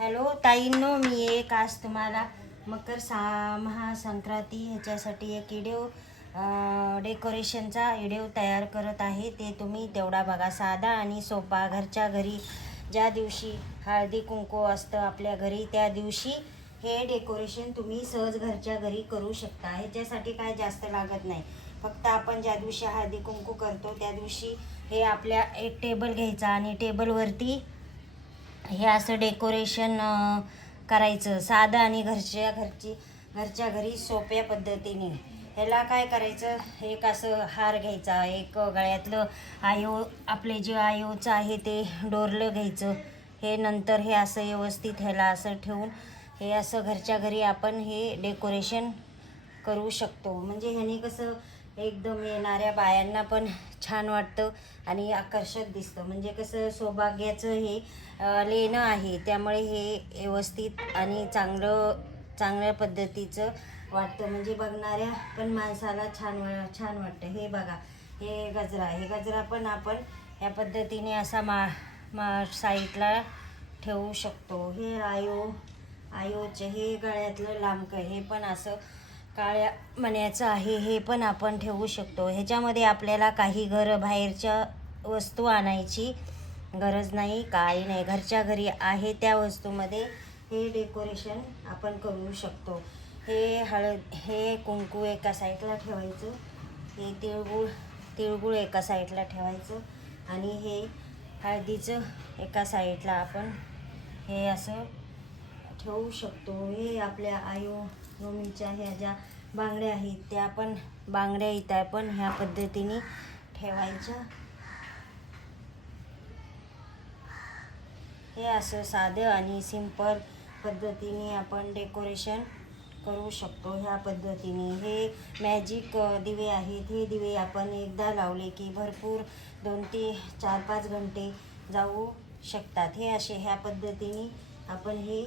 Hello ताईंनो मी एक आज तुम्हाला मकर सा महासंक्रांती ह्याच्यासाठी एक व्हिडिओ डेकोरेशनचा व्हिडिओ तयार करत आहे. ते तुम्ही तेवढा बघा साधा आणि सोपा. घरच्या घरी ज्या दिवशी हळदी कुंकू असतं आपल्या घरी त्या दिवशी हे डेकोरेशन तुम्ही सहज घरच्या घरी करू शकता. ह्याच्यासाठी काय जास्त लागत नाही. फक्त आपण ज्या दिवशी हळदी कुंकू करतो त्या दिवशी हे आपल्या एक टेबल घ्यायचा आणि टेबलवरती हे असं डेकोरेशन करायचं. साधं आणि घरच्या घरची घरच्या घरी सोप्या पद्धतीने. ह्याला काय करायचं? एक असं हार घ्यायचा. एक गळ्यातलं आयो आपले जे आयोचं आहे ते डोरलं घ्यायचं. हे नंतर हे असं व्यवस्थित ह्याला असं ठेवून हे असं घरच्या घरी आपण हे डेकोरेशन करू शकतो. म्हणजे ह्याने कसं एकदम येणाऱ्या बायांना पण छान वाटतं आणि आकर्षक दिसतं. म्हणजे कसं सौभाग्याचं हे लेणं आहे. त्यामुळे हे व्यवस्थित आणि चांगलं चांगल्या पद्धतीचं वाटतं. म्हणजे बघणाऱ्या पण माणसाला छान वा छान वाटतं. हे बघा हे गजरा. हे गजरा पण आपण या पद्धतीने असा मा मा साईडला ठेवू शकतो. हे आयो आयोचे हे गळ्यातलं लांबकं हे पण असं काळ्या मण्याचं आहे. हे पण आपण ठेवू शकतो. ह्याच्यामध्ये आपल्याला काही घर बाहेरच्या वस्तू आणायची गरज नाही काही नाही. घरच्या घरी आहे त्या वस्तूमध्ये हे डेकोरेशन आपण करू शकतो. हे हळद हे कुंकू एका साईडला ठेवायचं हे तिळगुळ तिळगुळ एका साईडला ठेवायचं आणि हे हळदीचं एका साईडला आपण हे असं ठेवू शकतो. हे आपल्या आयो नोमीच्या ह्या ज्या बांगड्या आहेत त्या पण बांगड्या इथं पण ह्या पद्धतीने ठेवायच्या. हे असं साधं आणि सिंपल पद्धतीने आपण डेकोरेशन करू शकतो ह्या पद्धतीने. हे मॅजिक दिवे आहेत. हे दिवे आपण एकदा लावले की भरपूर दोन ते चार पाच घंटे जाऊ शकतात. हे असे ह्या पद्धतीने आपण हे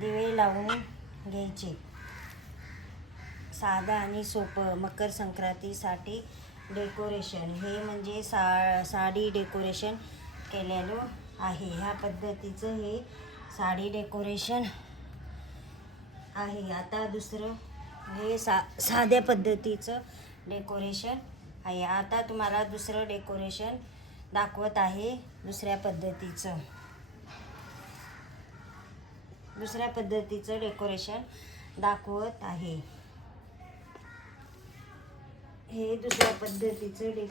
दिवे लावून घ्यायचे. साधं आणि सोपं मकर संक्रांतीसाठी डेकोरेशन हे म्हणजे सा साडी डेकोरेशन केलेलं आहे. ह्या पद्धतीचं हे साडी डेकोरेशन आहे. आता दुसरं हे सा साध्या पद्धतीचं डेकोरेशन आहे. आता तुम्हाला दुसरं डेकोरेशन दाखवत आहे दुसऱ्या पद्धतीचं. दुसऱ्या पद्धतीचं डेकोरेशन दाखवत आहे. हे दुसऱ्या पद्धतीचं डे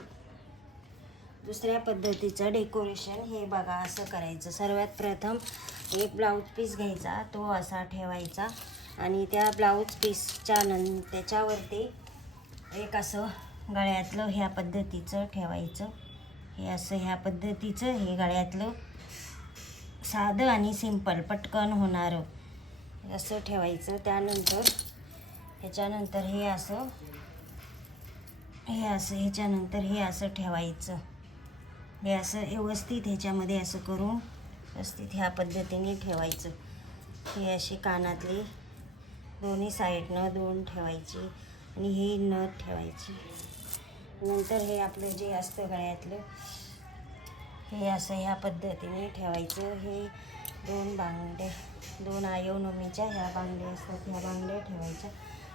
दुसऱ्या पद्धतीचं डेकोरेशन हे बघा असं करायचं. सर्वात प्रथम एक ब्लाऊज पीस घ्यायचा तो असा ठेवायचा आणि त्या ब्लाऊज पीसच्या नं त्याच्यावरती एक असं गळ्यातलं ह्या पद्धतीचं ठेवायचं. हे असं ह्या पद्धतीचं हे गळ्यातलं साधं आणि सिंपल पटकन होणारं. असं ठेवायचं. त्यानंतर ह्याच्यानंतर हे असं हे असं ह्याच्यानंतर हे असं ठेवायचं. हे असं व्यवस्थित ह्याच्यामध्ये असं करून व्यवस्थित ह्या पद्धतीने ठेवायचं. हे अशी कानातली दोन्ही साईडनं दोन ठेवायची आणि ही नथ ठेवायची. नंतर हे आपलं जे असतं गळ्यातलं हे असं ह्या पद्धतीने ठेवायचं. हे दोन बांगड्या दोन आयोनमीच्या ह्या बांगड्या असतात ह्या बांगड्या ठेवायच्या.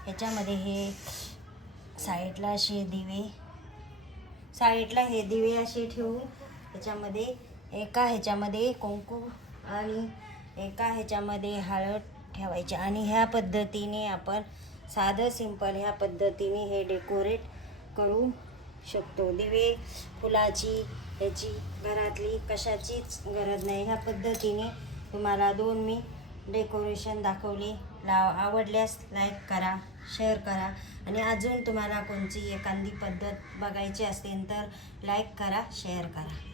ह्याच्यामध्ये हे साईडला असे दिवे साईडला हे दिवे असे ठेवून ह्याच्यामध्ये एका ह्याच्यामध्ये कुंकू आणि एका ह्याच्यामध्ये हळद ठेवायची. आणि ह्या पद्धतीने आपण साधं सिंपल ह्या पद्धतीने हे डेकोरेट करू शकतो. दिवे फुलाची ह्याची घरातली कशाचीच गरज नाही. ह्या पद्धतीने तुम्हाला दोन मी डेकोरेशन दाखवली. लाव आवडल्यास लाईक करा शेअर करा. आणि अजून तुम्हाला कोणती एखादी पद्धत बघायची असेल तर लाईक करा शेअर करा.